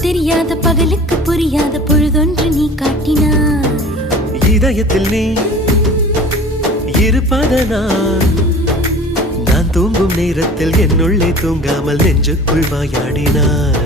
தெரியாத பகலுக்கு புரியாத பொழுதொன்று நீ காட்டினாய். இதயத்தில் நீ இருப்பதனால் நான் தூங்கும் நேரத்தில் என்னுள்ளே தூங்காமல் நெஞ்சுக்குள் வாயாடினாய்.